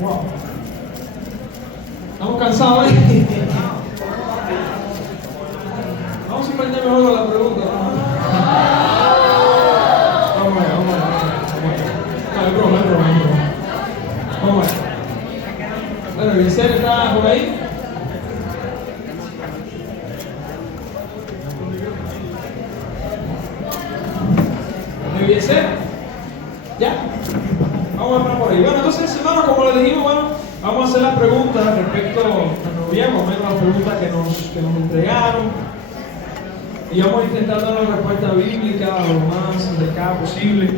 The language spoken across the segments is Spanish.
Wow. ¿Estamos cansados, eh? Vamos a suspender mejor con la pregunta, ¿no? Vamos allá. No, es broma. Vamos allá. Bueno, Vicente está por ahí. ¿Ya? Vamos a entrar por ahí. Bueno, entonces, hermanos, como les dijimos, bueno, vamos a hacer las preguntas respecto al noviazgo, menos las preguntas que nos entregaron. Y vamos a intentar dar una respuesta bíblica lo más cercana posible.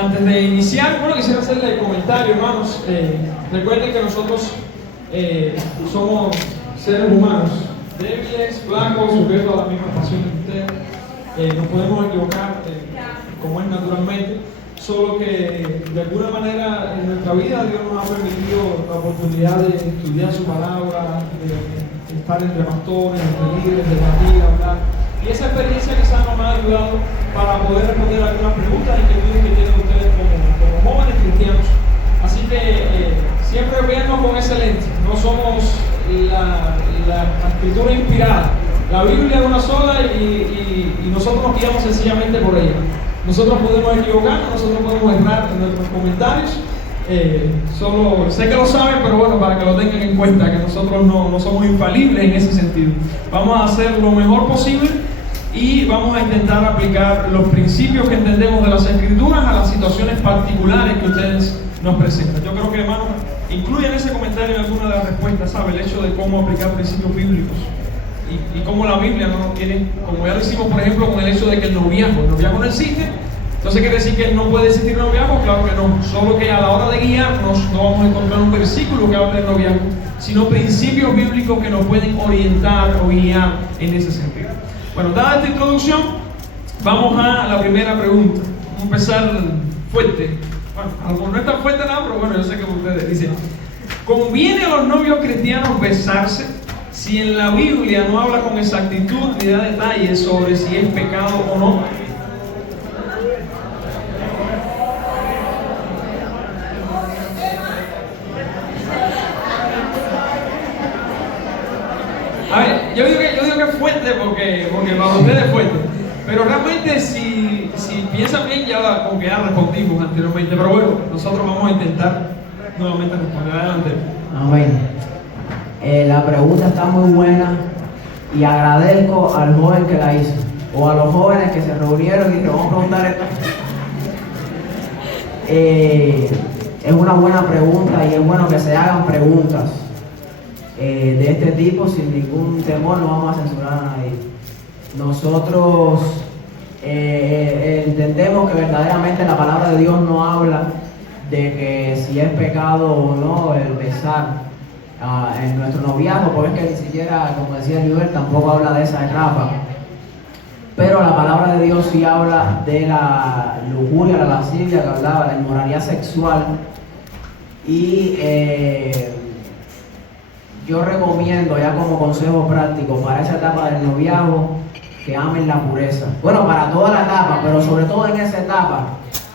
Antes de iniciar, bueno, quisiera hacerle el comentario, hermanos. Recuerden que nosotros somos seres humanos, débiles, flacos, sujetos a la misma pasión que ustedes. Nos podemos equivocar, como es naturalmente, solo que de alguna manera en nuestra vida Dios nos ha permitido la oportunidad de estudiar su palabra, de estar entre pastores, entre líderes, debatir, hablar. Y esa experiencia quizás nos ha ayudado para poder responder algunas preguntas y inquietudes que tienen ustedes como jóvenes cristianos. Así que siempre veannos con ese lente. No somos la escritura inspirada. La Biblia es una sola y nosotros nos guiamos sencillamente por ella. Nosotros podemos equivocarnos, nosotros podemos errar en nuestros comentarios. Solo sé que lo saben, pero bueno, para que lo tengan en cuenta, que nosotros no somos infalibles en ese sentido. Vamos a hacer lo mejor posible y vamos a intentar aplicar los principios que entendemos de las Escrituras a las situaciones particulares que ustedes nos presentan. Yo creo que, hermanos, incluyen ese comentario en alguna de las respuestas, ¿sabe? El hecho de cómo aplicar principios bíblicos. Y como la Biblia no tiene, como ya lo hicimos por ejemplo con el hecho de que el noviazgo no existe, entonces quiere decir que no puede existir noviazgo. Claro que no, solo que a la hora de guiarnos no vamos a encontrar un versículo que hable del noviazgo, sino principios bíblicos que nos pueden orientar o guiar en ese sentido. Bueno, dada esta introducción, vamos a la primera pregunta. Vamos a empezar fuerte. Bueno, no es tan fuerte nada, pero bueno, yo sé que ustedes dicen: ¿conviene a los novios cristianos besarse? Si en la Biblia no habla con exactitud ni da detalles sobre si es pecado o no. A ver, yo digo que es fuerte porque para ustedes es fuerte. Pero realmente si piensan bien, ya como que ya respondimos anteriormente. Pero bueno, nosotros vamos a intentar nuevamente responder. Adelante. Amén. La pregunta está muy buena y agradezco al joven que la hizo, o a los jóvenes que se reunieron y dijeron: vamos a preguntar esto. Es una buena pregunta y es bueno que se hagan preguntas de este tipo sin ningún temor. No vamos a censurar a nadie. Nosotros entendemos que verdaderamente la palabra de Dios no habla de que si es pecado o no el besar en nuestro noviazgo, porque es que ni siquiera, como decía Liber, tampoco habla de esa etapa. Pero la palabra de Dios sí habla de la lujuria, la lascivia, que hablaba de la inmoralidad sexual. Y yo recomiendo, ya como consejo práctico para esa etapa del noviazgo, que amen la pureza. Bueno, para toda la etapa, pero sobre todo en esa etapa,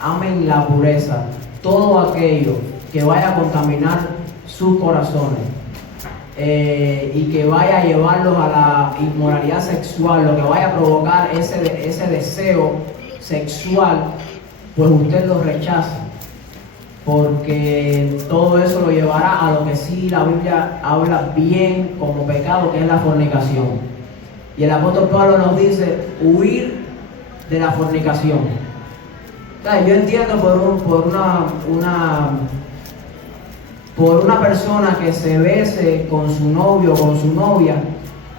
amen la pureza. Todo aquello que vaya a contaminar sus corazones y que vaya a llevarlos a la inmoralidad sexual, lo que vaya a provocar ese deseo sexual, pues usted lo rechaza, porque todo eso lo llevará a lo que sí la Biblia habla bien como pecado, que es la fornicación. Y el apóstol Pablo nos dice: huir de la fornicación. Yo entiendo por una persona que se bese con su novio o con su novia,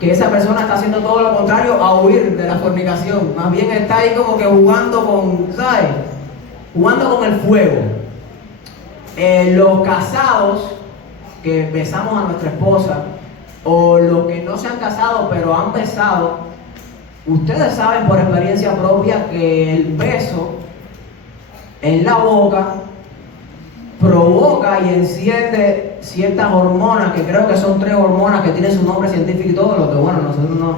que esa persona está haciendo todo lo contrario a huir de la fornicación. Más bien está ahí como que jugando con, ¿sabes? Jugando con el fuego. Los casados que besamos a nuestra esposa, o los que no se han casado pero han besado, ustedes saben por experiencia propia que el beso en la boca provoca y enciende ciertas hormonas, que creo que son 3 hormonas que tienen su nombre científico y todo, lo que bueno, nosotros no,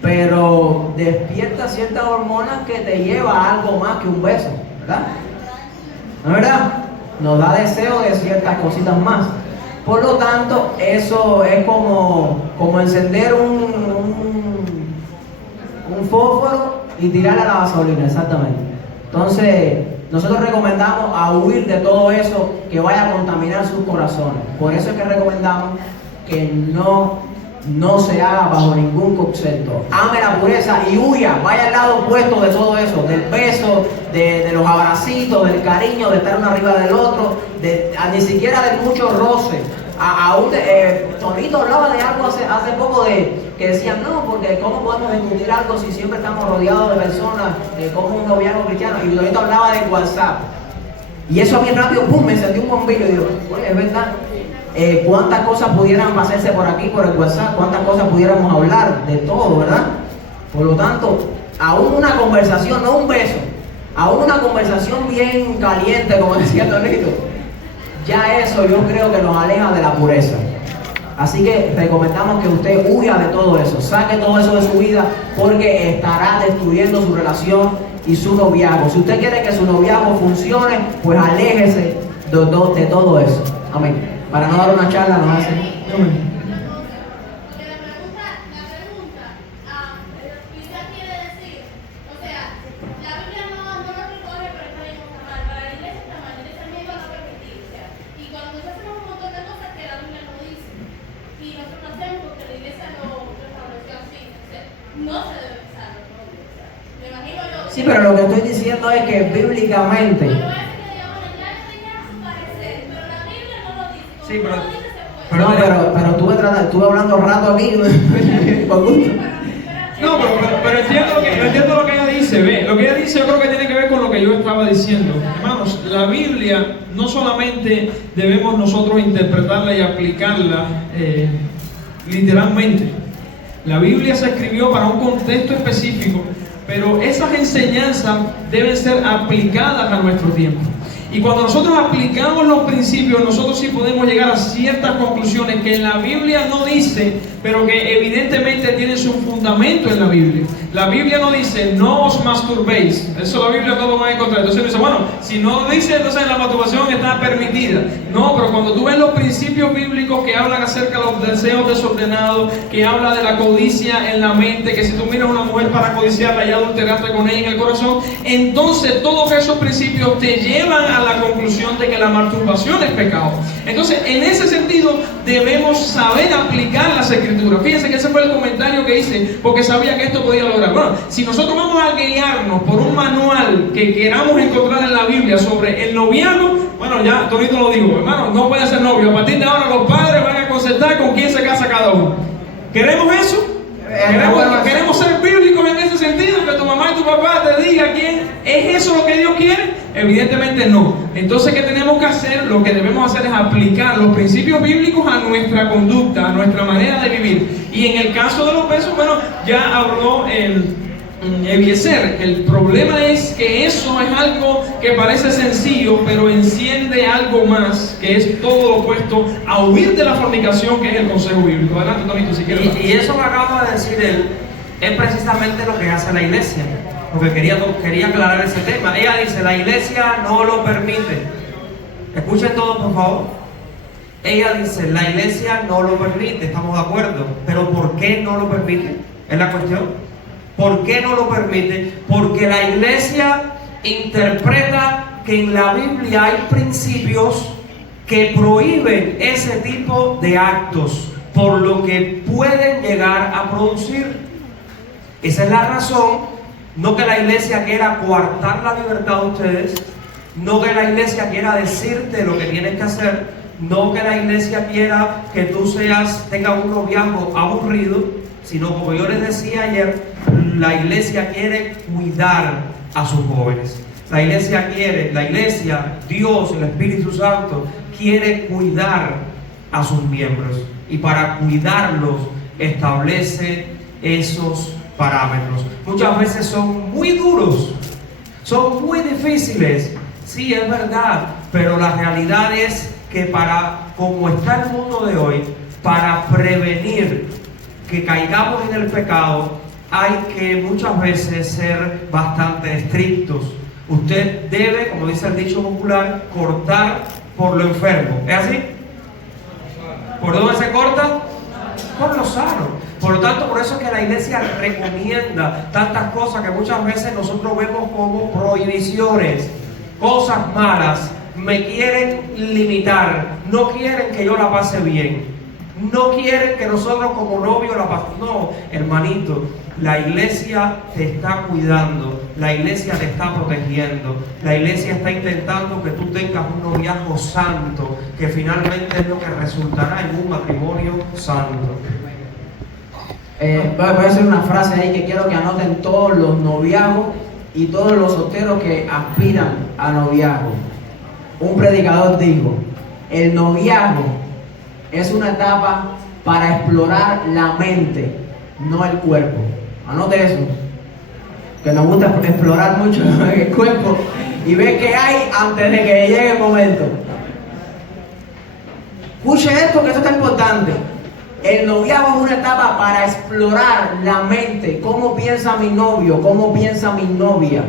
pero despierta ciertas hormonas que te lleva a algo más que un beso, ¿verdad? ¿No es verdad? nos da deseo de ciertas cositas más. Por lo tanto, eso es como encender un fósforo y tirarle a la gasolina, exactamente. Entonces, nosotros recomendamos a huir de todo eso que vaya a contaminar sus corazones. Por eso es que recomendamos que no se haga bajo ningún concepto. Ame la pureza y huya, vaya al lado opuesto de todo eso, del beso, de los abracitos, del cariño, de estar uno arriba del otro, ni siquiera de mucho roce. Tonito hablaba de algo hace poco que decían, no, porque ¿cómo podemos discutir algo si siempre estamos rodeados de personas como un noviazgo cristiano? Y Tonito hablaba de WhatsApp. Y eso a mí rápido, pum, me encendió un bombillo y digo, oye, es verdad. Cuántas cosas pudieran hacerse por aquí, por el WhatsApp, cuántas cosas pudiéramos hablar, de todo, ¿verdad? Por lo tanto, aún una conversación, no un beso, aún una conversación bien caliente, como decía Tonito, ya eso yo creo que nos aleja de la pureza. Así que recomendamos que usted huya de todo eso, saque todo eso de su vida, porque estará destruyendo su relación y su noviazgo. Si usted quiere que su noviazgo funcione, pues aléjese de todo eso. Amén. Para no dar una charla, nos hacen. Amén. Sí, pero lo que estoy diciendo es que bíblicamente. Sí, pero estuve hablando un rato aquí. Con gusto. No, pero entiendo lo que ella dice. Ve, lo que ella dice yo creo que tiene que ver con lo que yo estaba diciendo. Hermanos, la Biblia no solamente debemos nosotros interpretarla y aplicarla literalmente. La Biblia se escribió para un contexto específico, pero esas enseñanzas deben ser aplicadas a nuestro tiempo. Y cuando nosotros aplicamos los principios, nosotros sí podemos llegar a ciertas conclusiones que la Biblia no dice, pero que evidentemente tienen su fundamento en la Biblia. La Biblia no dice, no os masturbéis. Eso la Biblia no lo va a encontrar. Entonces dice, bueno, si no dice, entonces la masturbación está permitida. No, pero cuando tú ves los principios bíblicos que hablan acerca de los deseos desordenados, que habla de la codicia en la mente, que si tú miras a una mujer para codiciarla y adulteraste con ella en el corazón, entonces todos esos principios te llevan a la conclusión de que la masturbación es pecado. Entonces, en ese sentido, debemos saber aplicar las escrituras. Fíjense que ese fue el comentario que hice, porque sabía que esto podía lograr. Bueno, si nosotros vamos a guiarnos por un manual que queramos encontrar en la Biblia sobre el noviazgo, bueno, ya Tonito lo dijo, hermano, no puede ser novio. A partir de ahora los padres van a concertar con quién se casa cada uno. ¿Queremos eso? ¿Queremos ser bíblicos en ese sentido? Que tu mamá y tu papá te digan quién es eso lo que Dios quiere. Evidentemente no. Entonces, ¿qué tenemos que hacer? Lo que debemos hacer es aplicar los principios bíblicos a nuestra conducta, a nuestra manera de vivir. Y en el caso de los besos, bueno, ya habló Eliezer. El problema es que eso es algo que parece sencillo, pero enciende algo más, que es todo lo opuesto a huir de la fornicación, que es el consejo bíblico. Adelante, Tonito, si quieres. Y eso que acaba de decir él es precisamente lo que hace la iglesia, porque quería aclarar ese tema. Ella dice, la iglesia no lo permite. Escuchen todos, por favor. Ella dice, la iglesia no lo permite, estamos de acuerdo, pero ¿por qué no lo permite? Es la cuestión. ¿Por qué no lo permite? Porque la iglesia interpreta que en la Biblia hay principios que prohíben ese tipo de actos, por lo que pueden llegar a producir. Esa es la razón, no que la iglesia quiera coartar la libertad de ustedes, no que la iglesia quiera decirte lo que tienes que hacer, no que la iglesia quiera que tú tengas un noviazgo aburrido, sino, como yo les decía ayer, la iglesia quiere cuidar a sus jóvenes. La iglesia, Dios, el Espíritu Santo, quiere cuidar a sus miembros. Y para cuidarlos, establece esos parámetros. Muchas veces son muy duros, son muy difíciles. Sí, es verdad, pero la realidad es que como está el mundo de hoy, para prevenir que caigamos en el pecado, hay que muchas veces ser bastante estrictos. Usted debe, como dice el dicho popular, cortar por lo enfermo. ¿Es así? ¿Por dónde se corta? Por lo sano. Por lo tanto, por eso es que la iglesia recomienda tantas cosas que muchas veces nosotros vemos como prohibiciones, cosas malas. Me quieren limitar, no quieren que yo la pase bien, no quieren que nosotros como novios la pasemos. No, hermanito, la iglesia te está cuidando, la iglesia te está protegiendo, la iglesia está intentando que tú tengas un noviazgo santo, que finalmente es lo que resultará en un matrimonio santo. Voy a hacer una frase ahí que quiero que anoten todos los noviazgos y todos los solteros que aspiran a noviazgo. Un predicador dijo: el noviazgo es una etapa para explorar la mente, no el cuerpo. Anote eso, que nos gusta explorar mucho el cuerpo y ver qué hay antes de que llegue el momento. Escuche esto, que esto está importante. El noviazgo es una etapa para explorar la mente, cómo piensa mi novio, cómo piensa mi novia,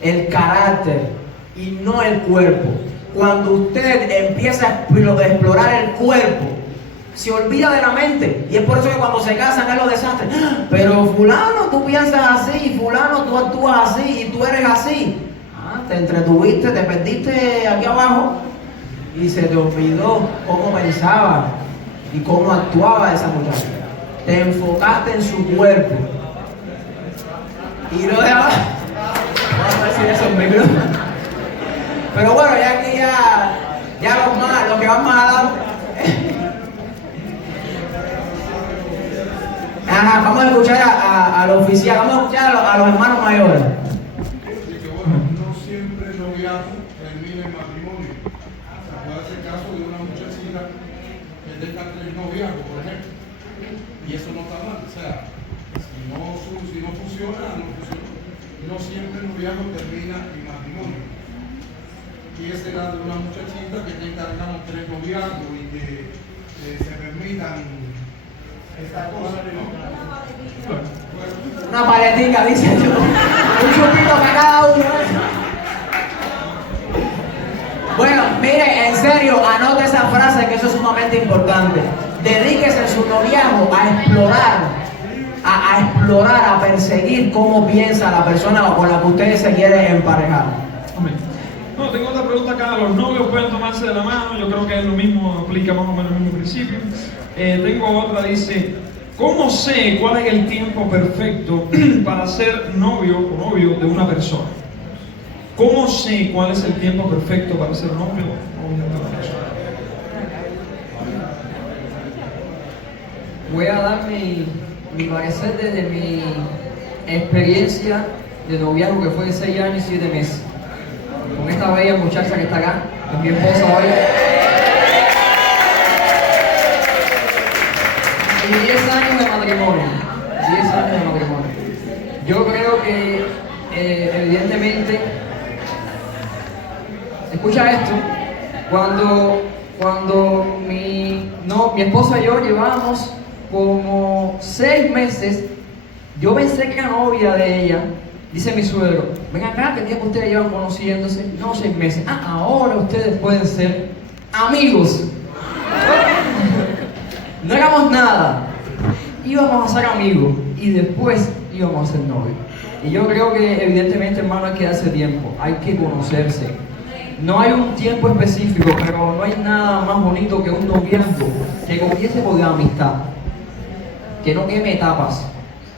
el carácter y no el cuerpo. Cuando usted empieza a explorar el cuerpo, se olvida de la mente. Y es por eso que cuando se casan es los desastres. Pero fulano, tú piensas así, y fulano, tú actúas así, y tú eres así. Te entretuviste, te perdiste aquí abajo y se te olvidó cómo pensaba y cómo actuaba esa muchacha. Te enfocaste en su cuerpo y lo dejabas. Vamos a decir eso en micrófono. Pero bueno, ya que ya los que van más adelante. Vamos a escuchar al oficial, vamos a escuchar a los hermanos mayores. Así que bueno, no siempre el noviazgo termina en matrimonio. O sea, puede ser caso de una muchachita que tenga 3 noviazgos, por ejemplo. Y eso no está mal. O sea, si no funciona, no funciona. No siempre el noviazgo termina en matrimonio. Y ese era de una muchachita que tenga, digamos, 3 noviazgos y que se permitan estas cosas, ¿no? Una paletica, dice yo. Un chupito para cada uno. Bueno, mire, en serio, anote esa frase, que eso es sumamente importante. Dedíquese en su noviazgo a explorar, a perseguir cómo piensa la persona con la que usted se quiere emparejar. Amén. No, tengo otra pregunta acá. Los novios pueden tomarse de la mano. Yo creo que es lo mismo, aplica más o menos el mismo principio. Tengo otra, dice: ¿cómo sé cuál es el tiempo perfecto para ser novio o novio de una persona? ¿Cómo sé cuál es el tiempo perfecto para ser novio o novio de una persona? Voy a dar mi parecer desde mi experiencia de noviazgo, que fue de 6 años y 7 meses. Con esta bella muchacha que está acá, es mi esposa hoy. Y 10 años de matrimonio. 10 años de matrimonio. Yo creo que, evidentemente, escucha esto, cuando mi esposa y yo llevábamos como 6 meses, yo pensé que era novia de ella. Dice mi suegro: ven acá, ¿qué tiempo ustedes llevan conociéndose? No, 6 meses. Ahora ustedes pueden ser amigos. No éramos nada, íbamos a ser amigos y después íbamos a ser novios. Y yo creo que evidentemente, hermano, hay que darse tiempo, hay que conocerse. No hay un tiempo específico, pero no hay nada más bonito que un noviazgo que comience por la amistad, que no queme etapas,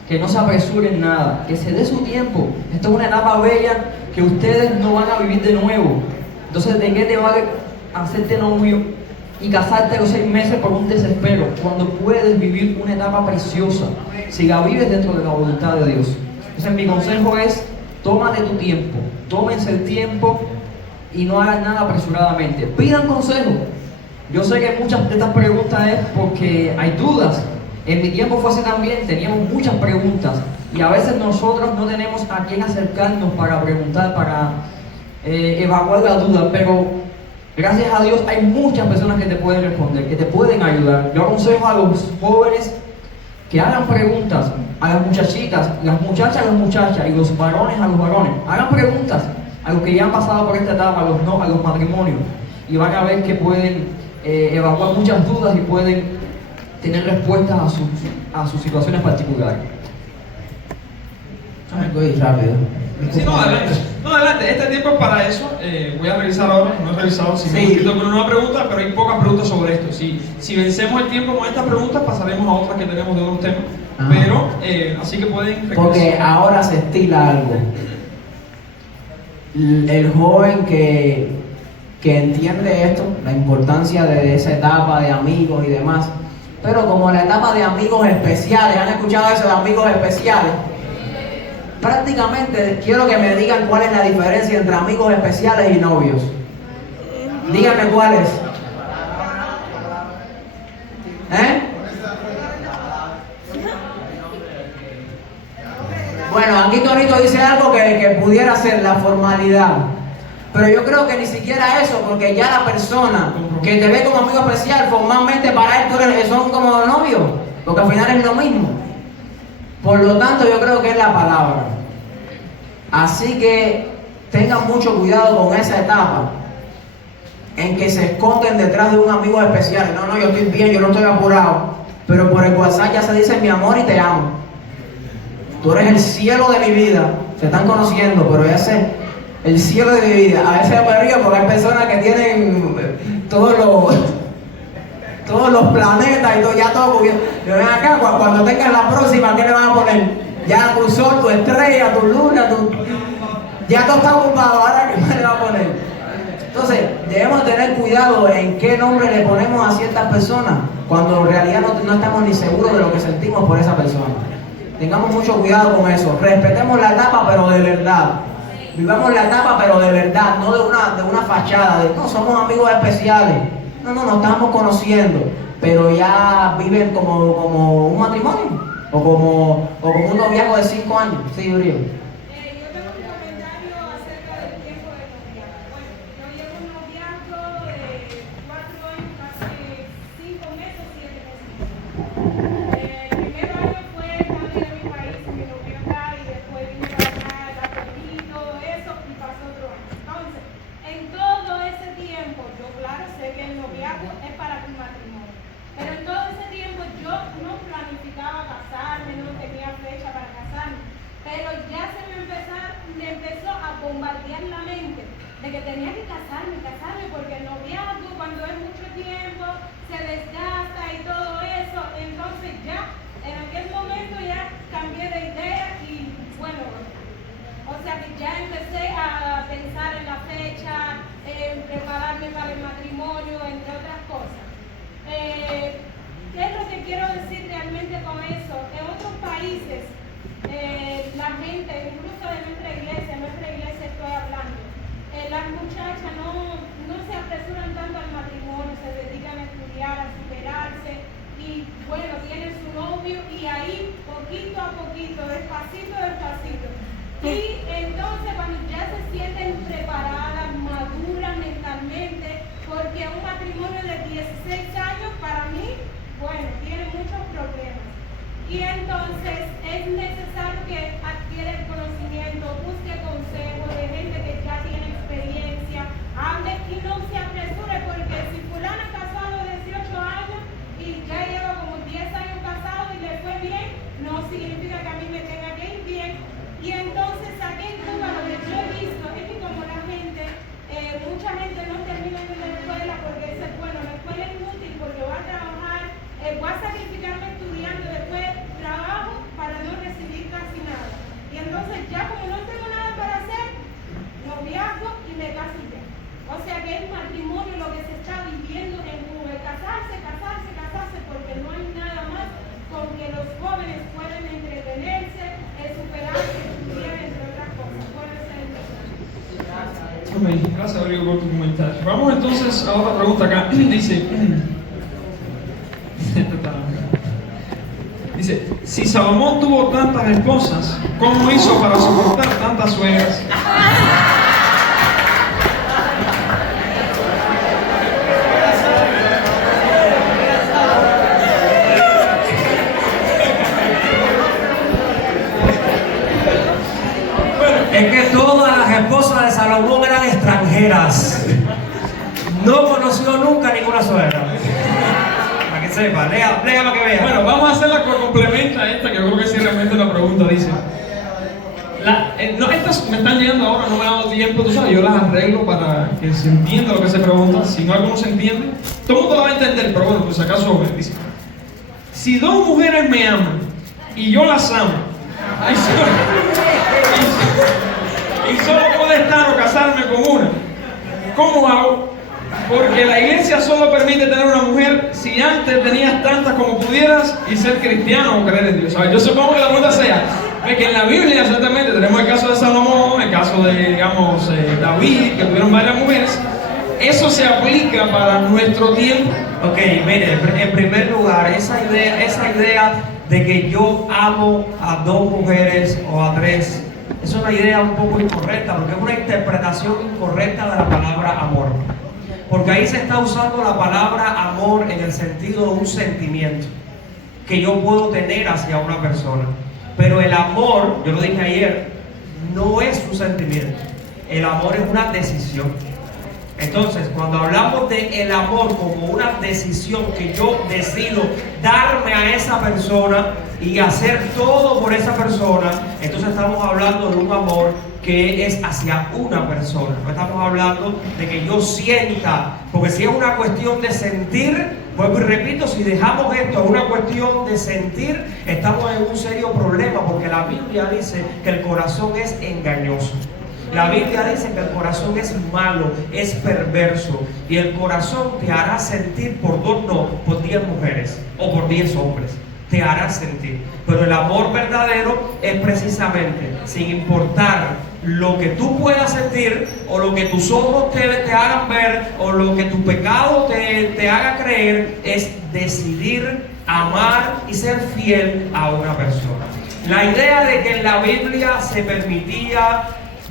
que no se apresure en nada, que se dé su tiempo. Esto es una etapa bella que ustedes no van a vivir de nuevo. Entonces, ¿de qué te vale hacerte novio y casarte a los 6 meses por un desespero, cuando puedes vivir una etapa preciosa si la vives dentro de la voluntad de Dios? Entonces, mi consejo es: tómate tu tiempo, tómense el tiempo y no hagan nada apresuradamente. Pidan consejo. Yo sé que muchas de estas preguntas es porque hay dudas. En mi tiempo fue así también, teníamos muchas preguntas y a veces nosotros no tenemos a quién acercarnos para preguntar, para evacuar la duda, pero gracias a Dios hay muchas personas que te pueden responder, que te pueden ayudar. Yo aconsejo a los jóvenes que hagan preguntas, a las muchachitas, las muchachas a las muchachas y los varones a los varones. Hagan preguntas, a los que ya han pasado por esta etapa, a los matrimonios, y van a ver que pueden evacuar muchas dudas y pueden tener respuestas a sus situaciones particulares. Voy rápido. Sí, no, adelante. No, adelante. Este tiempo es para eso. Voy a revisar ahora. No he revisado si me he escrito con una nueva pregunta, pero hay pocas preguntas sobre esto. Si vencemos el tiempo con estas preguntas, pasaremos a otras que tenemos de otros temas. Ajá. Pero, así que pueden Porque ahora se estila algo. El joven que entiende esto, la importancia de esa etapa de amigos y demás, pero como la etapa de amigos especiales, ¿han escuchado eso de amigos especiales? Prácticamente quiero que me digan cuál es la diferencia entre amigos especiales y novios. Díganme cuál es. ¿Eh? Bueno, aquí Tonito dice algo que pudiera ser la formalidad. Pero yo creo que ni siquiera eso, porque ya la persona que te ve como amigo especial, formalmente para él son como novios, porque al final es lo mismo. Por lo tanto, yo creo que es la palabra. Así que tengan mucho cuidado con esa etapa en que se esconden detrás de un amigo especial. No, yo estoy bien, yo no estoy apurado. Pero por el WhatsApp ya se dice mi amor y te amo. Tú eres el cielo de mi vida. Se están conociendo, pero ese el cielo de mi vida. A veces me río porque hay personas que tienen todos los planetas y todo, ya todo cubierto. Yo ven acá, cuando tengas la próxima, ¿qué le van a poner? Ya tu sol, tu estrella, tu luna, ya todo está ocupado. Ahora, ¿qué le va a poner? Entonces, debemos tener cuidado en qué nombre le ponemos a ciertas personas cuando en realidad no estamos ni seguros de lo que sentimos por esa persona. Tengamos mucho cuidado con eso. Respetemos la etapa, pero de verdad. Vivamos la etapa, pero de verdad, no de una fachada, de no somos amigos especiales. No, nos estamos conociendo, pero ya viven como un matrimonio o como un noviazgo de 5 años. Sí, Uriel. Yo tengo un comentario acerca del tiempo de noviazgo. Bueno, yo llevo un noviazgo de 4 años, casi 5 meses, 7 meses. El primer año fue salir de mi país, mi novio acá, y después vine para acá, la perdí y todo eso, y pasó otro año. Entonces, en todo ese tiempo, yo claro sé que el noviazgo es para un matrimonio, pero en todo ese tiempo yo no planificaba casarme, no tenía fecha para casarme, pero ya se me empezó a bombardear la mente de que tenía que casarme, porque el noviazgo cuando es mucho tiempo se desgasta y todo eso. Entonces ya en aquel momento ya cambié de idea y bueno, o sea que ya empecé a pensar en la fecha, en prepararme para el matrimonio, entre otras cosas. ¿Qué es lo que quiero decir realmente con eso? En otros países, la gente, incluso de nuestra iglesia estoy hablando, las muchachas no se apresuran tanto al matrimonio, se dedican a estudiar, a superarse y bueno, tienen su novio y ahí poquito a poquito, despacito. Y entonces cuando ya se sienten preparadas, maduras mentalmente, porque un matrimonio de 16 años para mí, bueno, tiene muchos problemas. Y entonces es necesario que adquiera el conocimiento, busque consejo de gente que ya tiene experiencia, hable y no se apresure, porque si fulano es casado de 18 años y ya lleva como 10 años casado y le fue bien, no significa que a mí me tenga que ir bien. Y entonces aquí en Cuba lo que yo he visto es que como la gente, mucha gente no termina en la escuela porque dice, bueno, la escuela es inútil porque voy a trabajar, voy a sacrificarme estudiando, después trabajo para no recibir casi nada. Y entonces ya como no tengo nada para hacer, noviazgo y me caso ya. O sea que el matrimonio lo que se está viviendo en Cuba, casarse, porque no hay nada más con que los jóvenes pueden entretenerse, superarse, estudiar, entre otras cosas. Puede ser Amén. Gracias, Rodrigo, por tu comentario. Vamos entonces a otra pregunta acá. Dice, si Salomón tuvo tantas esposas, ¿cómo hizo para soportar tantas suegras? Es que todas las esposas de Salomón conocido nunca ninguna suegra. Para que sepa, lea para que vea. Bueno, vamos a hacer la que complementa esta, que yo creo que sí realmente la pregunta dice. No, estas me están llegando ahora, no me ha dado tiempo, tú sabes, yo las arreglo para que se entienda lo que se pregunta. Si no algo no se entiende, todo el mundo lo va a entender, pero bueno, pues acaso dice: si dos mujeres me aman y yo las amo, y solo puedo estar o casarme con una, ¿cómo hago? Porque la iglesia solo permite tener una mujer si antes tenías tantas como pudieras y ser cristiano o creer en Dios. ¿Sabes? Yo supongo que la pregunta sea, es que en la Biblia exactamente tenemos el caso de Salomón, el caso de, digamos, David, que tuvieron varias mujeres. ¿Eso se aplica para nuestro tiempo? Ok, mire, en primer lugar, esa idea de que yo amo a dos mujeres o a tres, es una idea un poco incorrecta, porque es una interpretación incorrecta de la palabra amor. Porque ahí se está usando la palabra amor en el sentido de un sentimiento que yo puedo tener hacia una persona. Pero el amor, yo lo dije ayer, no es un sentimiento. El amor es una decisión. Entonces, cuando hablamos de el amor como una decisión que yo decido darme a esa persona y hacer todo por esa persona, entonces estamos hablando de un amor que es hacia una persona. No estamos hablando de que yo sienta, porque si es una cuestión de sentir, vuelvo y repito, si dejamos esto a una cuestión de sentir, estamos en un serio problema, porque la Biblia dice que el corazón es engañoso. La Biblia dice que el corazón es malo, es perverso, y el corazón te hará sentir por dos, no, por 10 mujeres o por 10 hombres. Te hará sentir. Pero el amor verdadero es precisamente, sin importar lo que tú puedas sentir o lo que tus ojos te hagan ver o lo que tu pecado te haga creer, es decidir amar y ser fiel a una persona. La idea de que en la Biblia se permitía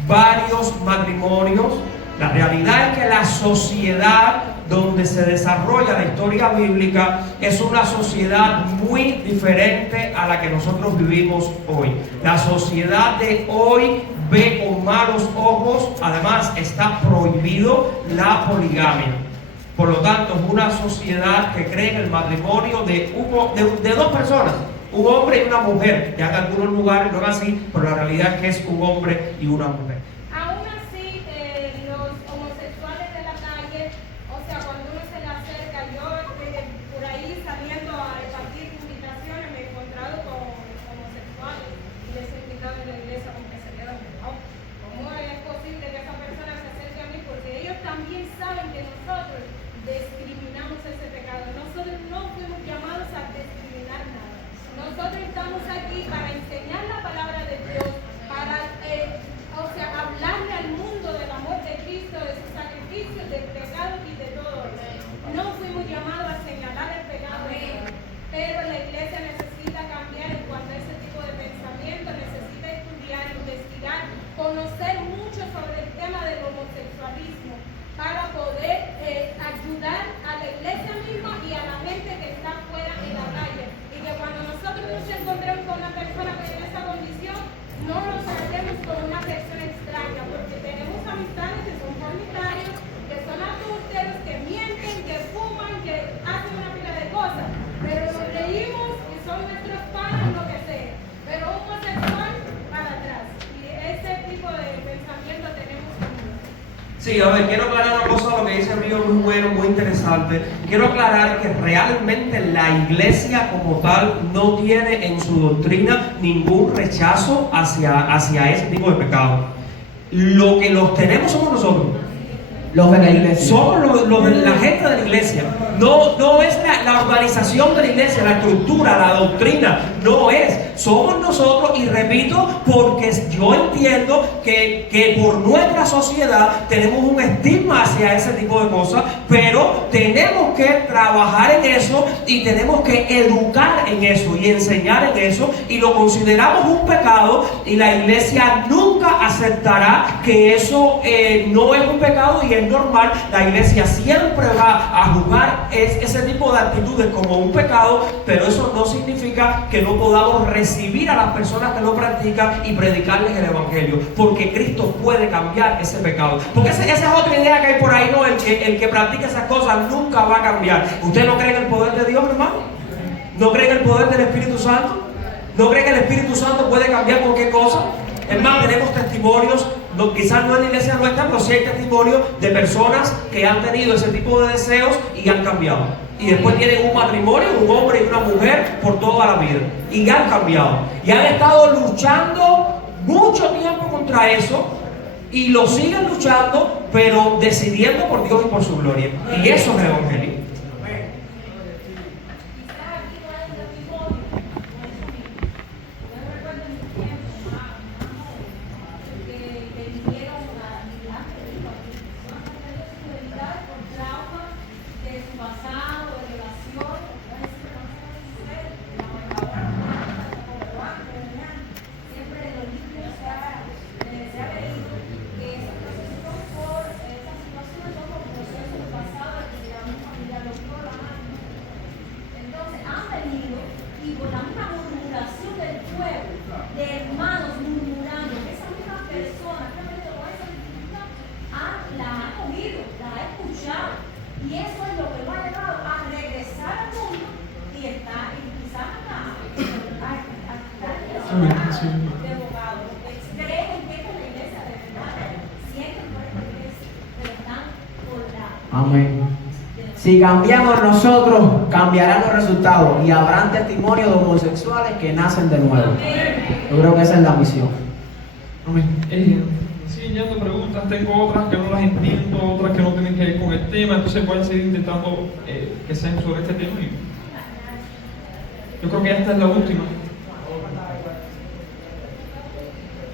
varios matrimonios, la realidad es que la sociedad donde se desarrolla la historia bíblica es una sociedad muy diferente a la que nosotros vivimos hoy. La sociedad de hoy ve con malos ojos, además está prohibido la poligamia. Por lo tanto, es una sociedad que cree en el matrimonio de dos personas, un hombre y una mujer. Ya en algunos lugares no es así, pero la realidad es que es un hombre y una mujer. Aún así, los homosexuales de la calle, o sea, cuando uno se le acerca, yo por ahí saliendo a repartir invitaciones me he encontrado con homosexuales y les he invitado en la iglesia como que se quedan, ¿no? ¿Cómo es posible que esa persona se acerque a mí? Porque ellos también saben que nosotros discriminamos ese pecado. Nosotros no fuimos llamados a discriminar nada. Nosotros estamos aquí para enseñar la palabra de Dios, para hablarle al mundo del amor de Cristo, de su sacrificio, del pecado y de todo eso. No fuimos llamados a señalar el pecado, pero la iglesia necesita cambiar en cuanto a ese tipo de pensamiento, necesita estudiar, investigar, conocer mucho sobre el tema del homosexualismo para poder ayudar a la iglesia misma y a la gente que está afuera en la calle. Y que cuando nosotros nos encontremos con una persona que en esa condición, no nos tratemos como una persona extraña, porque tenemos amistades que son fornicarios, que son adúlteros, que mienten, que fuman, que hacen una pila de cosas, pero nos reímos y son nuestros padres, lo que sea. Pero homosexual, para atrás. Y ese tipo de pensamiento tenemos que cambiar. Sí, a ver, quiero aclarar una cosa, lo que dice Río, muy bueno, muy interesante. Quiero aclarar que realmente la iglesia como tal no tiene en su doctrina ningún rechazo hacia ese tipo de pecado. Lo que los tenemos somos nosotros. Los de la iglesia. Somos la gente de la iglesia. No es la organización de la iglesia, la estructura, la doctrina. No es. Somos nosotros, y repito, porque yo entiendo que por nuestra sociedad tenemos un estigma hacia ese tipo de cosas, pero tenemos que trabajar en eso y tenemos que educar en eso y enseñar en eso, y lo consideramos un pecado, y la iglesia nunca aceptará que eso no es un pecado y es normal, la iglesia siempre va a juzgar ese tipo de actitudes como un pecado, pero eso no significa que no podamos recibir a las personas que lo practican y predicarles el evangelio, porque Cristo puede cambiar ese pecado. Porque esa es otra idea que hay por ahí, ¿no? El que practica esas cosas nunca va a cambiar. ¿Usted no cree en el poder de Dios, hermano? ¿No cree en el poder del Espíritu Santo? ¿No cree que el Espíritu Santo puede cambiar cualquier cosa? Es más, tenemos testimonios, quizás no en la iglesia nuestra, pero sí hay testimonios de personas que han tenido ese tipo de deseos y han cambiado. Y después tienen un matrimonio, un hombre y una mujer por toda la vida. Y han cambiado. Y han estado luchando mucho tiempo contra eso. Y lo siguen luchando, pero decidiendo por Dios y por su gloria. Y eso es el evangelio. Amén. Si cambiamos nosotros, cambiarán los resultados y habrán testimonios de homosexuales que nacen de nuevo. Yo creo que esa es la misión. Amén. Siguen yendo preguntas, tengo otras que no las entiendo, otras que no tienen que ver con el tema, entonces voy a seguir intentando que sean sobre este tema. Yo creo que esta es la última.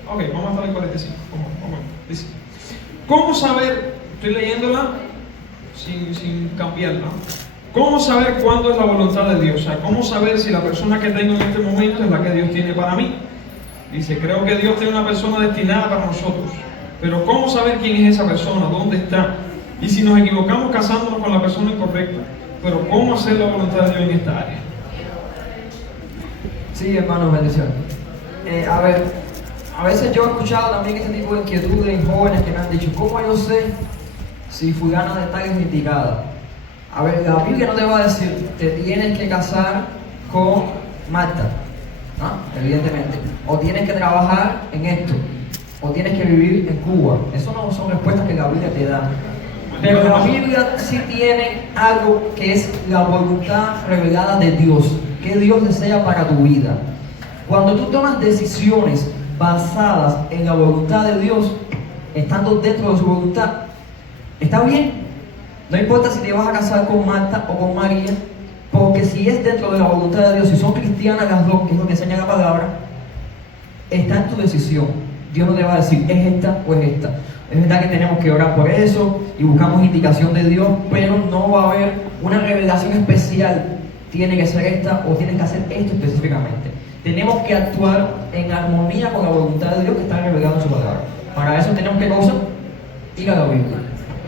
Ok, vamos a estar en 45. Vamos. Dice, ¿cómo saber? Estoy leyéndola sin cambiarla. ¿Cómo saber cuándo es la voluntad de Dios? O sea, ¿cómo saber si la persona que tengo en este momento es la que Dios tiene para mí? Dice, creo que Dios tiene una persona destinada para nosotros. Pero ¿cómo saber quién es esa persona? ¿Dónde está? Y si nos equivocamos casándonos con la persona incorrecta, pero ¿cómo hacer la voluntad de Dios en esta área? Sí, hermanos, bendiciones. A veces yo he escuchado también este tipo de inquietudes en jóvenes que me han dicho, ¿cómo yo sé si fulana de tal es indicada? A ver, la Biblia no te va a decir, te tienes que casar con Marta, ¿no? Evidentemente. O tienes que trabajar en esto, o tienes que vivir en Cuba. Eso no son respuestas que la Biblia te da. Pero la Biblia sí tiene algo que es la voluntad revelada de Dios, que Dios desea para tu vida. Cuando tú tomas decisiones basadas en la voluntad de Dios, estando dentro de su voluntad, está bien. No importa si te vas a casar con Marta o con María, porque si es dentro de la voluntad de Dios, si son cristianas las dos, que es lo que enseña la palabra, está en tu decisión. Dios no te va a decir, es esta o es esta. Es verdad que tenemos que orar por eso y buscamos indicación de Dios, pero no va a haber una revelación especial. Tiene que ser esta o tienes que hacer esto específicamente. Tenemos que actuar en armonía con la voluntad de Dios que está revelada en su palabra. Para eso tenemos que ir a la Biblia.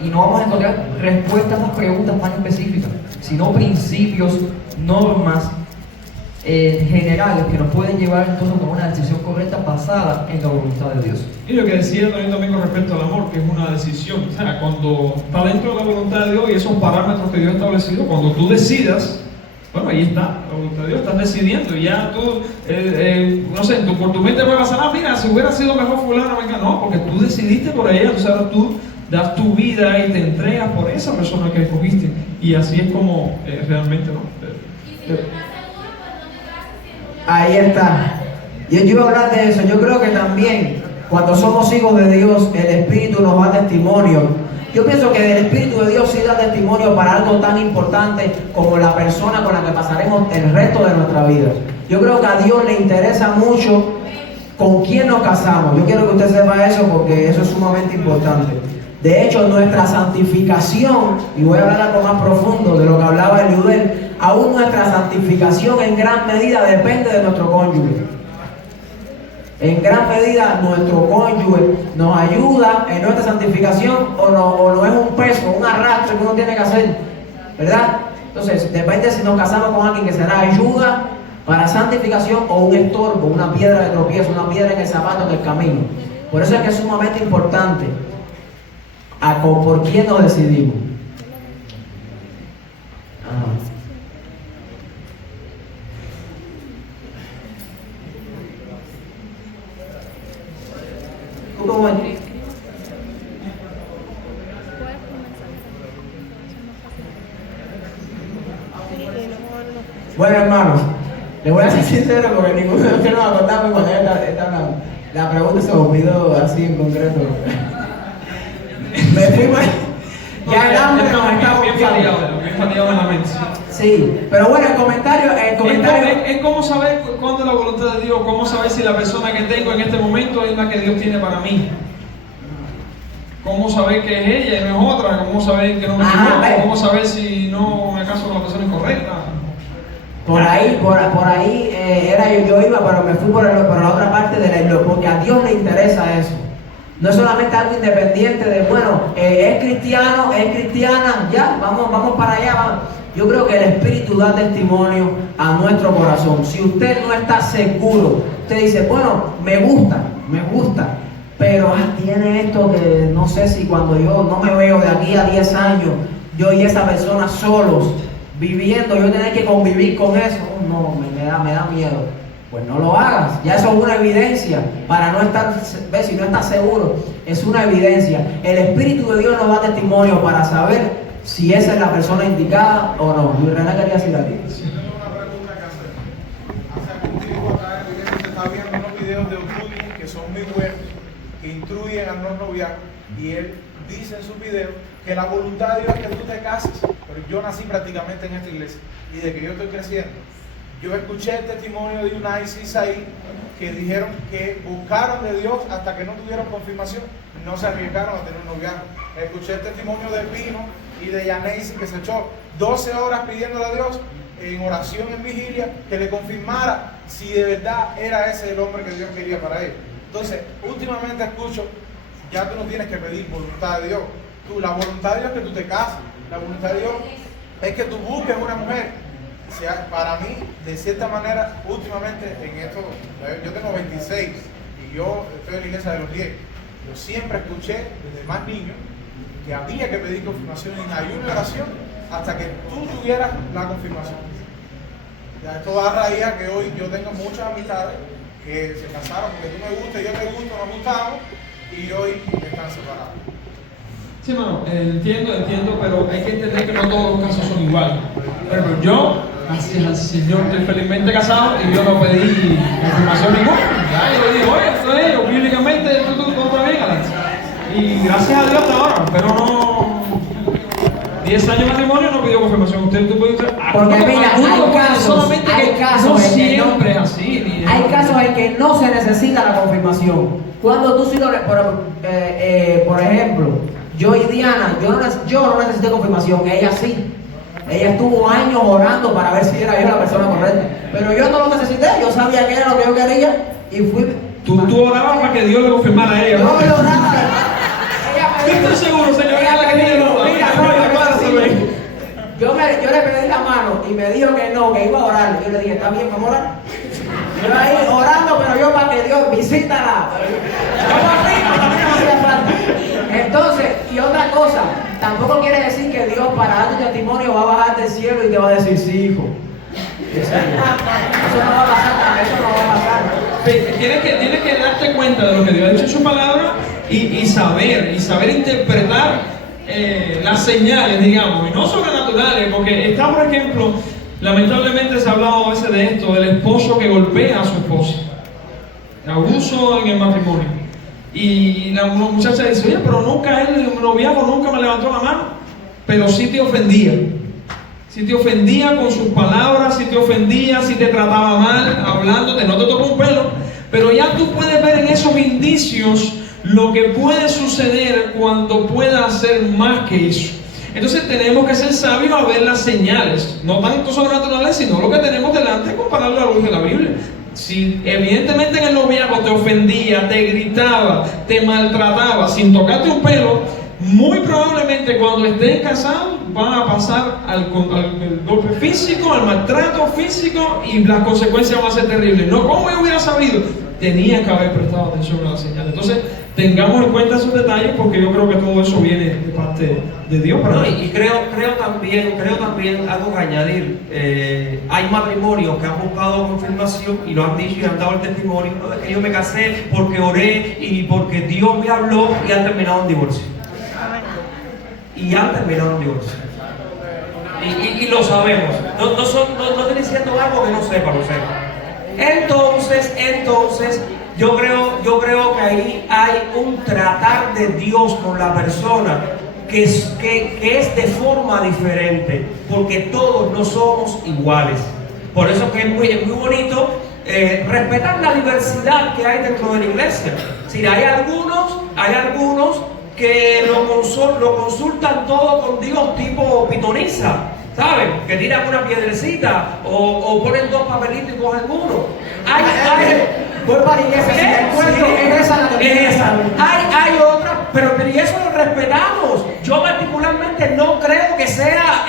Y no vamos a encontrar respuestas a las preguntas tan específicas, sino principios, normas generales que nos pueden llevar entonces a tomar una decisión correcta basada en la voluntad de Dios. Y lo que decía también con respecto al amor, que es una decisión. O sea, cuando está dentro de la voluntad de Dios y esos parámetros que Dios ha establecido, cuando tú decidas, bueno, ahí está, la voluntad de Dios, estás decidiendo. Y ya tú, no sé, por tu mente puede pasar, mira, si hubiera sido mejor fulano, venga, no, porque tú decidiste por ella, tú sabes, tú das tu vida y te entregas por esa persona que escogiste. Y así es como realmente, ¿no? Ahí está. Yo iba a hablar de eso. Yo creo que también cuando somos hijos de Dios, el Espíritu nos da testimonio. Yo pienso que el Espíritu de Dios sí da testimonio para algo tan importante como la persona con la que pasaremos el resto de nuestra vida. Yo creo que a Dios le interesa mucho con quién nos casamos. Yo quiero que usted sepa eso porque eso es sumamente importante. De hecho, nuestra santificación, y voy a hablar algo más profundo de lo que hablaba Eliudel, aún nuestra santificación en gran medida depende de nuestro cónyuge. En gran medida nuestro cónyuge nos ayuda en nuestra santificación o no es un peso, un arrastre que uno tiene que hacer, ¿verdad? Entonces, depende si nos casamos con alguien que será ayuda para santificación o un estorbo, una piedra de tropiezo, una piedra en el zapato en el camino. Por eso es que es sumamente importante por quién nos decidimos. Ajá. Bueno, hermanos, les voy a ser sincero porque ninguno de ustedes nos acordamos cuando ella está hablando. La pregunta se me olvidó así en concreto. Me fui mal. Ya el hambre nos está bien fatigado en la mente. Sí, pero bueno, el comentario. Es como saber cuándo es la voluntad de Dios, cómo saber si la persona que tengo en este momento es la que Dios tiene para mí. Cómo saber que es ella y no es otra, cómo saber que no me equivoco, cómo saber si no me caso con la persona incorrecta. Por ahí era yo iba, pero me fui por la otra parte porque a Dios le interesa eso. No es solamente algo independiente de, bueno, es cristiano, es cristiana, ya, vamos para allá, vamos. Yo creo que el Espíritu da testimonio a nuestro corazón. Si usted no está seguro, usted dice, bueno, me gusta, pero tiene esto que no sé si cuando yo no me veo de aquí a 10 años, yo y esa persona solos, viviendo, yo tener que convivir con eso, no, me da miedo. Pues no lo hagas, ya eso es una evidencia para no estar, ¿ves? Si no estás seguro, es una evidencia. El Espíritu de Dios nos da testimonio para saber si esa es la persona indicada o no. Luis René quería decir aquí. Tengo una pregunta que hacer. Hace algún tiempo acá en la iglesia se está viendo unos videos de Otuki que son muy buenos, que instruyen al no noviazgo, y él dice en sus videos que la voluntad de Dios es que tú te cases. Pero yo nací prácticamente en esta iglesia y de que yo estoy creciendo, yo escuché el testimonio de Unai y Isaí que dijeron que buscaron de Dios hasta que no tuvieron confirmación, no se arriesgaron a tener un noviazgo. Escuché el testimonio de Pino y de Yaneisi que se echó 12 horas pidiéndole a Dios en oración, en vigilia, que le confirmara si de verdad era ese el hombre que Dios quería para él. Entonces, últimamente escucho, ya tú no tienes que pedir voluntad de Dios. La voluntad de Dios es que tú te cases. La voluntad de Dios es que tú busques una mujer. O sea, para mí, de cierta manera, últimamente en esto, yo tengo 26 y yo estoy en la iglesia de los 10. Yo siempre escuché desde más niño que había que pedir confirmación en ayuno y oración hasta que tú tuvieras la confirmación. Ya esto va a raíz a que hoy yo tengo muchas amistades que se casaron porque tú me gustas, yo te gusto, nos gustamos y hoy están separados. Sí, hermano, entiendo, pero hay que entender que no todos los casos son iguales. Pero yo, gracias al Señor, estoy felizmente casado y yo no pedí confirmación ninguna. Ya, yo le dije, oye, esto es ello, bíblicamente todo está bien, adelante. Y gracias a Dios hasta ahora, pero no. 10 años de matrimonio no pidió confirmación. Usted puede usar. Porque mira, hay casos no en que siempre es así. Hay casos en que no se necesita la confirmación. Cuando tú sí por ejemplo, yo y Diana, yo no necesité confirmación, ella sí. Ella estuvo años orando para ver si era yo la persona correcta. Pero yo no lo necesité, yo sabía que era lo que yo quería y fui. Tú orabas para que Dios le confirmara a ella. Yo le oraba. Yo estoy seguro, señor, ella que tiene duda. Yo le pedí la mano y me dijo que no, que iba a orar. Yo le dije, está bien, vamos a orar. Yo ahí orando, pero yo para que Dios visítala. Entonces, y otra cosa, tampoco quiere decir que Dios para dar tu testimonio va a bajar del cielo y te va a decir, sí, hijo. Eso no va a pasar, eso no va a pasar. Tienes que darte cuenta de lo que Dios ha dicho en su palabra y saber interpretar las señales, digamos, y no sobrenaturales, porque está, por ejemplo, lamentablemente se ha hablado a veces de esto, del esposo que golpea a su esposa, el abuso en el matrimonio. Y la muchacha dice, oye, pero nunca él, el noviazgo, nunca me levantó la mano, pero sí te ofendía. Si te ofendía con sus palabras, si te ofendía, si te trataba mal, hablándote, no te tocó un pelo, pero ya tú puedes ver en esos indicios lo que puede suceder cuando pueda hacer más que eso. Entonces tenemos que ser sabios a ver las señales, no tanto sobrenaturales, sino lo que tenemos delante, compararlo a la luz de la Biblia. Si evidentemente en el noviazgo te ofendía, te gritaba, te maltrataba sin tocarte un pelo, muy probablemente cuando estés casado van a pasar al golpe físico, al maltrato físico, y las consecuencias van a ser terribles. No, ¿cómo yo hubiera sabido? Tenía que haber prestado atención a la señal. Entonces, tengamos en cuenta esos detalles, porque yo creo que todo eso viene de parte de Dios. No, y creo también algo que añadir. Hay matrimonios que han buscado confirmación y lo han dicho y han dado el testimonio, ¿no?, de que yo me casé porque oré y porque Dios me habló, y han terminado en divorcio. Y han terminado en divorcio. Y lo sabemos. No estoy diciendo algo que no sepa, lo sé. Entonces, yo creo que ahí hay un tratar de Dios con la persona que es de forma diferente, porque todos no somos iguales. Por eso que es muy bonito respetar la diversidad que hay dentro de la iglesia. Si hay algunos que lo consultan todo con Dios tipo pitoniza, ¿saben? Que tiran una piedrecita o ponen dos papelitos y cogen uno. Hay otras, pero y eso lo respetamos. Yo particularmente no creo que sea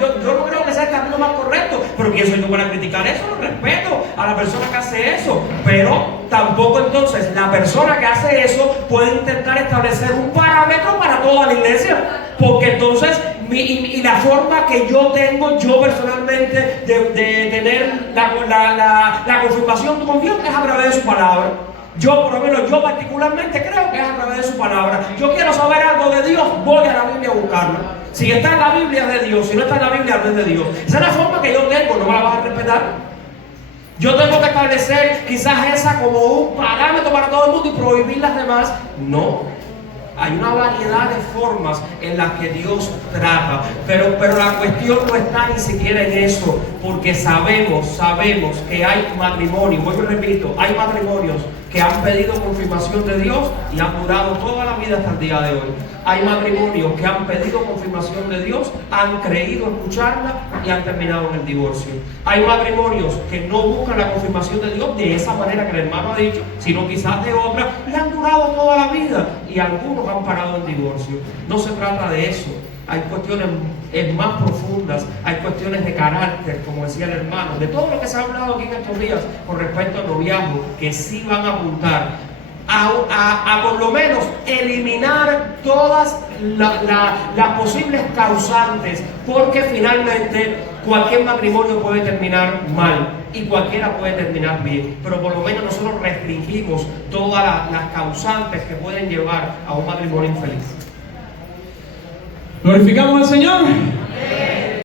yo no creo que sea el camino más correcto, pero ¿quién soy yo para criticar eso? Lo respeto a la persona que hace eso, pero tampoco entonces la persona que hace eso puede intentar establecer un parámetro para toda la iglesia, porque entonces y la forma que yo tengo yo personalmente de tener la confirmación con Dios es a través de su palabra. Yo, por lo menos, yo particularmente creo que es a través de su palabra. Yo quiero saber algo de Dios, voy a la Biblia a buscarlo. Si está en la Biblia es de Dios, si no está en la Biblia no es de Dios. Esa es la forma que yo tengo, no me la vas a respetar. Yo tengo que establecer quizás esa como un parámetro para todo el mundo y prohibir las demás. No. Hay una variedad de formas en las que Dios trata, pero la cuestión no está ni siquiera en eso, porque sabemos que hay matrimonios, vuelvo y repito, hay matrimonios que han pedido confirmación de Dios y han durado toda la vida hasta el día de hoy. Hay matrimonios que han pedido confirmación de Dios, han creído escucharla y han terminado en el divorcio. Hay matrimonios que no buscan la confirmación de Dios de esa manera que el hermano ha dicho, sino quizás de otra, y han durado toda la vida, y algunos han parado en divorcio. No se trata de eso. Hay cuestiones más profundas, hay cuestiones de carácter, como decía el hermano, de todo lo que se ha hablado aquí en estos días con respecto al noviazgo, que sí van a apuntar a por lo menos eliminar todas las posibles causantes, porque finalmente cualquier matrimonio puede terminar mal y cualquiera puede terminar bien, pero por lo menos nosotros restringimos todas las causantes que pueden llevar a un matrimonio infeliz. ¿Glorificamos al Señor?